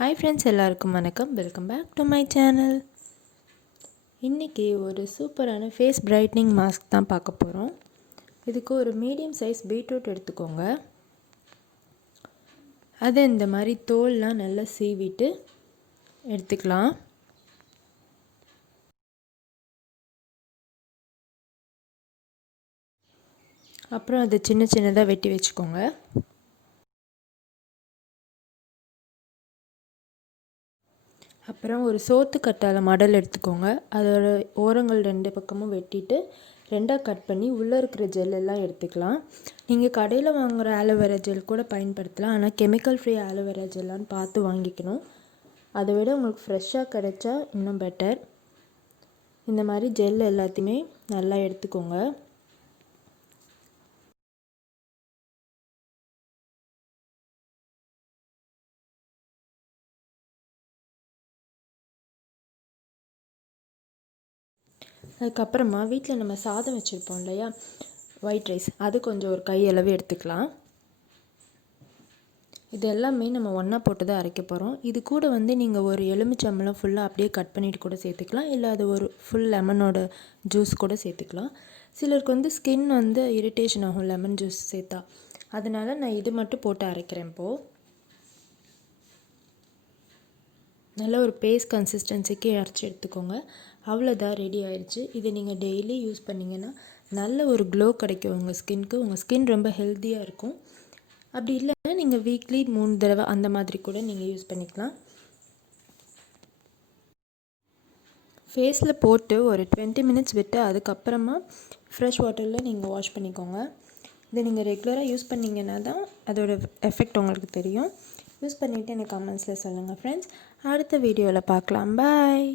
Hi friends, எல்லாருக்கும் வணக்கம். Welcome back to my channel. இன்றைக்கி ஒரு சூப்பரான ஃபேஸ் பிரைட்னிங் மாஸ்க் தான் பார்க்க போகிறோம். இதுக்கு ஒரு மீடியம் சைஸ் பீட்ரூட் எடுத்துக்கோங்க. அதை இந்த மாதிரி தோல்லாம் நல்லா சீவிட்டு எடுத்துக்கலாம். அப்புறம் அதை சின்ன சின்னதாக வெட்டி வச்சுக்கோங்க. அப்புறம் ஒரு சோத்து கட்டால மடல் எடுத்துக்கோங்க. அதோட ஓரங்கள் 2 பக்கமும் வெட்டிட்டு 2ஆக கட் பண்ணி உள்ளே இருக்கிற ஜெல் எல்லாம் எடுத்துக்கலாம். நீங்கள் கடையில் வாங்குகிற ஆலோவேரா ஜெல் கூட பயன்படுத்தலாம். ஆனால் கெமிக்கல் ஃப்ரீ ஆலோவேரா ஜெல்லான்னு பார்த்து வாங்கிக்கணும். அதை விட உங்களுக்கு ஃப்ரெஷ்ஷாக கிடைச்சா இன்னும் பெட்டர். இந்த மாதிரி ஜெல் எல்லாத்தையுமே நல்லா எடுத்துக்கோங்க. அதுக்கப்புறமா வீட்டில் நம்ம சாதம் வச்சுருப்போம் இல்லையா, ஒயிட் ரைஸ், அது கொஞ்சம் ஒரு கையளவு எடுத்துக்கலாம். இது எல்லாமே நம்ம ஒன்றா போட்டு தான் அரைக்க போகிறோம். இது கூட நீங்கள் ஒரு எலுமிச்சம்பழம் ஃபுல்லாக அப்படியே கட் பண்ணிவிட்டு கூட சேர்த்துக்கலாம். இல்லை அது ஒரு ஃபுல் லெமனோட ஜூஸ் கூட சேர்த்துக்கலாம். சிலருக்கு ஸ்கின் இரிட்டேஷன் ஆகும் லெமன் ஜூஸ் சேர்த்தா. அதனால் நான் இது மட்டும் போட்டு அரைக்கிறேன். இப்போது நல்ல ஒரு பேஸ்ட் கன்சிஸ்டன்சிக்கு அரைச்சி எடுத்துக்கோங்க. அவ்வளோதான், ரெடி ஆயிடுச்சு. இதை நீங்கள் டெய்லி யூஸ் பண்ணிங்கன்னா நல்ல ஒரு க்ளோ கிடைக்கும் உங்கள் ஸ்கின்க்கு. உங்கள் ஸ்கின் ரொம்ப ஹெல்த்தியாக இருக்கும். அப்படி இல்லைன்னா நீங்கள் வீக்லி 3 தடவை அந்த மாதிரி கூட நீங்கள் யூஸ் பண்ணிக்கலாம். ஃபேஸில் போட்டு ஒரு 20 மினிட்ஸ் விட்டு அதுக்கப்புறமா ஃப்ரெஷ் வாட்டரில் நீங்கள் வாஷ் பண்ணிக்கோங்க. இதை நீங்கள் ரெகுலராக யூஸ் பண்ணிங்கன்னா தான் அதோட எஃபெக்ட் உங்களுக்கு தெரியும். யூஸ் பண்ணிவிட்டு எனக்கு கமெண்ட்ஸில் சொல்லுங்கள் ஃப்ரெண்ட்ஸ். அடுத்த வீடியோவில் பார்க்கலாம். பாய்.